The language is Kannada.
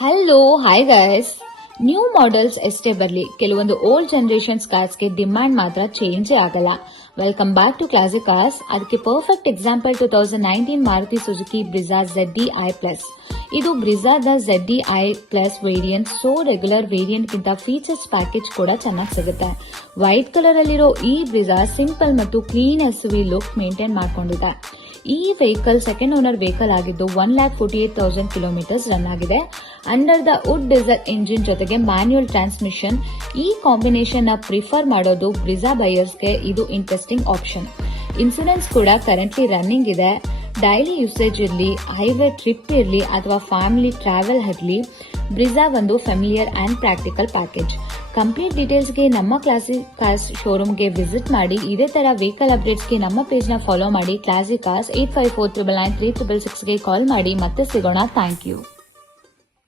Hello hi guys. New models ಎಷ್ಟೇ ಬರಲಿ ಕೆಲವೊಂದು ಓಲ್ಡ್ ಜನರೇಷನ್ಸ್ ಕಾರ್ಸ್ಗೆ ಡಿಮ್ಯಾಂಡ್ ಮಾತ್ರ ಚೇಂಜೇ ಆಗಲ್ಲ. Welcome back to classic cars. ಅದಕ್ಕೆ perfect example 2019 Maruti Suzuki Brezza ZDi+. ಇದು ಬ್ರಿಜಾದ ZDi+ variant. So regular variant ಗಿಂತ ಫೀಚರ್ಸ್ ಪ್ಯಾಕೇಜ್ ಕೂಡ ಚೆನ್ನಾಗಿ ಸಿಗುತ್ತೆ. ವೈಟ್ ಕಲರ್ ಅಲ್ಲಿರೋ ಈ ಬ್ರಿಜಾ ಸಿಂಪಲ್ ಮತ್ತು ಕ್ಲೀನ್ SUV ಲುಕ್ ಮೇಂಟೈನ್ ಮಾಡ್ಕೊಂಡಿದೆ. ಈ ವೆಹಿಕಲ್ ಸೆಕೆಂಡ್ ಓನರ್ ವೆಹಿಕಲ್ ಆಗಿದ್ದು 1,48,000 ಕಿಲೋಮೀಟರ್ಸ್ ರನ್ ಆಗಿದೆ. Under the hood diesel engine ಜೊತೆಗೆ ಮ್ಯಾನ್ಯುಯಲ್ ಟ್ರಾನ್ಸ್ಮಿಷನ್. ಈ ಕಾಂಬಿನೇಷನ್ ಪ್ರಿಫರ್ ಮಾಡೋದು ಬ್ರಿಜಾ ಬಯರ್ಸ್ಗೆ ಇದು ಇಂಟ್ರೆಸ್ಟಿಂಗ್ ಆಪ್ಷನ್. ಇನ್ಸೂರೆನ್ಸ್ ಕೂಡ ಕರೆಂಟ್ಲಿ ರನ್ನಿಂಗ್ ಇದೆ. ಡೈಲಿ ಯೂಸೇಜ್ ಇರಲಿ, ಹೈವೇ ಟ್ರಿಪ್ ಇರಲಿ ಅಥವಾ ಫ್ಯಾಮಿಲಿ ಟ್ರಾವೆಲ್ ಇರಲಿ, ಬ್ರಿಜಾ ಒಂದು familiar and practical package. Complete ಡೀಟೇಲ್ಸ್ಗೆ ನಮ್ಮ ಕ್ಲಾಸಿಕ್ ಕಾರ್ಸ್ ಶೋರೂಮ್ಗೆ ವಿಸಿಟ್ ಮಾಡಿ. ಇದೇ ತರ ವೆಹಿಕಲ್ ಅಪ್ಡೇಟ್ಸ್ಗೆ ನಮ್ಮ ಪೇಜ್ನ ಫಾಲೋ ಮಾಡಿ. ಕ್ಲಾಸಿಕ್ ಕಾರ್ಸ್ 8549993666ಗೆ ಕಾಲ್ ಮಾಡಿ. ಮತ್ತೆ ಸಿಗೋಣ. Thank you.